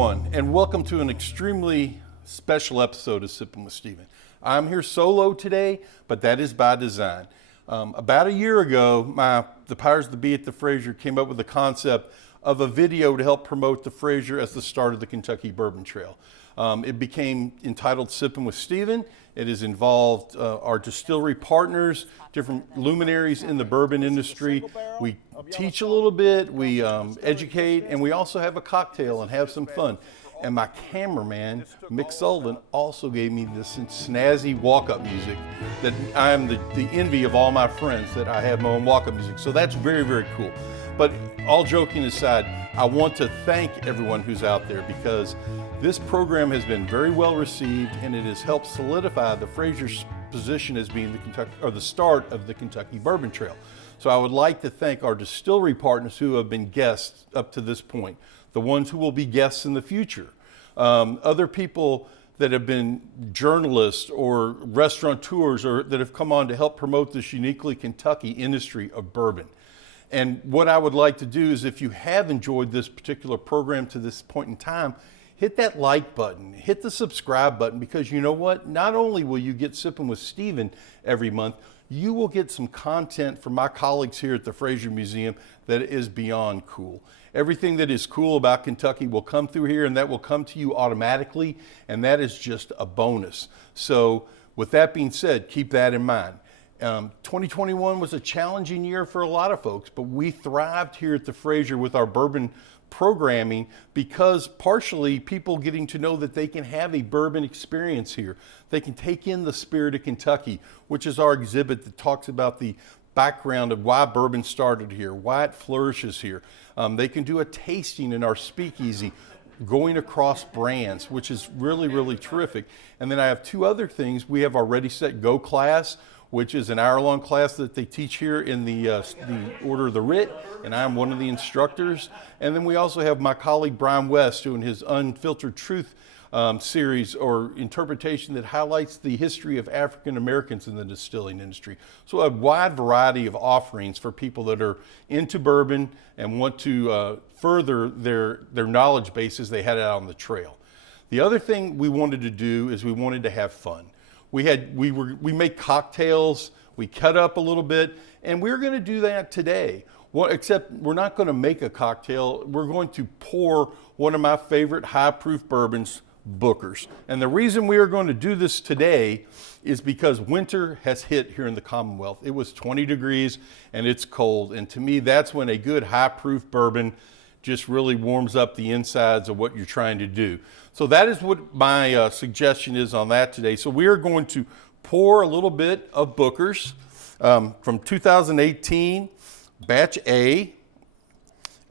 everyone, and welcome to an extremely special episode of Sippin with Stephen. I'm here solo today, but that is by design. About a year ago, the powers that be at the Fraser came up with the concept of a video to help promote the Fraser as the start of the Kentucky Bourbon Trail. It became entitled Sippin with Stephen. It has involved our distillery partners, different luminaries in the bourbon industry. We teach a little bit, we educate, and we also have a cocktail and have some fun. And my cameraman, Mick Sullivan, also gave me this snazzy walk-up music that I am the envy of all my friends, that I have my own walk-up music. So that's very, very cool. But all joking aside, I want to thank everyone who's out there, because this program has been very well received, and it has helped solidify the Fraser's position as being the start of the Kentucky Bourbon Trail. So I would like to thank our distillery partners who have been guests up to this point, the ones who will be guests in the future, other people that have been journalists or restaurateurs or that have come on to help promote this uniquely Kentucky industry of bourbon. And what I would like to do is, if you have enjoyed this particular program to this point in time, hit that like button, hit the subscribe button, because you know what? Not only will you get Sippin' with Stephen every month, you will get some content from my colleagues here at the Fraser Museum that is beyond cool. Everything that is cool about Kentucky will come through here, and that will come to you automatically, and that is just a bonus. So with that being said, keep that in mind. 2021 was a challenging year for a lot of folks, but we thrived here at the Fraser with our bourbon programming, because partially people getting to know that they can have a bourbon experience here. They can take in the spirit of Kentucky, which is our exhibit that talks about the background of why bourbon started here, why it flourishes here. They can do a tasting in our speakeasy, going across brands, which is really, really terrific. And then I have two other things. We have our Ready, Set, Go class, which is an hour-long class that they teach here in the Order of the Writ, and I'm one of the instructors. And then we also have my colleague Brian West doing his Unfiltered Truth series or interpretation that highlights the history of African Americans in the distilling industry. So a wide variety of offerings for people that are into bourbon and want to further their knowledge base as they head out on the trail. The other thing we wanted to do is we wanted to have fun. We make cocktails, we cut up a little bit, and we're going to do that today. Well, except we're not going to make a cocktail. We're going to pour one of my favorite high-proof bourbons, Booker's. And the reason we are going to do this today is because winter has hit here in the Commonwealth. It was 20 degrees and it's cold. And to me, that's when a good high-proof bourbon just really warms up the insides of what you're trying to do. So that is what my suggestion is on that today. So we are going to pour a little bit of Booker's from 2018, batch A.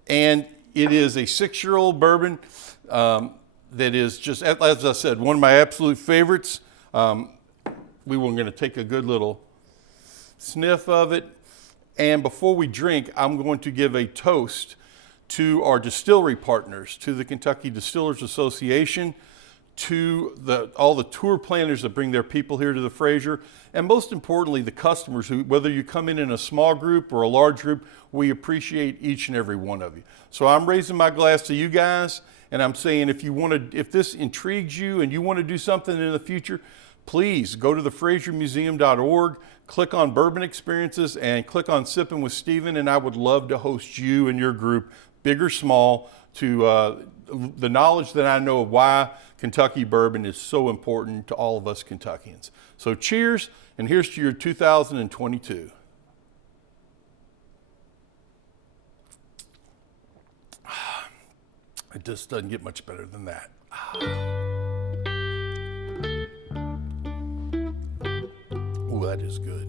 And it is a 6-year-old bourbon that is just, as I said, one of my absolute favorites. We were going to take a good little sniff of it. And before we drink, I'm going to give a toast to our distillery partners, to the Kentucky Distillers Association, to all the tour planners that bring their people here to the Fraser, and most importantly, the customers who, whether you come in a small group or a large group, we appreciate each and every one of you. So I'm raising my glass to you guys, and I'm saying if this intrigues you and you want to do something in the future, please go to thefrasermuseum.org, click on Bourbon Experiences, and click on Sippin' with Stephen, and I would love to host you and your group, big or small, to the knowledge that I know of why Kentucky bourbon is so important to all of us Kentuckians. So cheers, and here's to your 2022. It just doesn't get much better than that. Oh, that is good.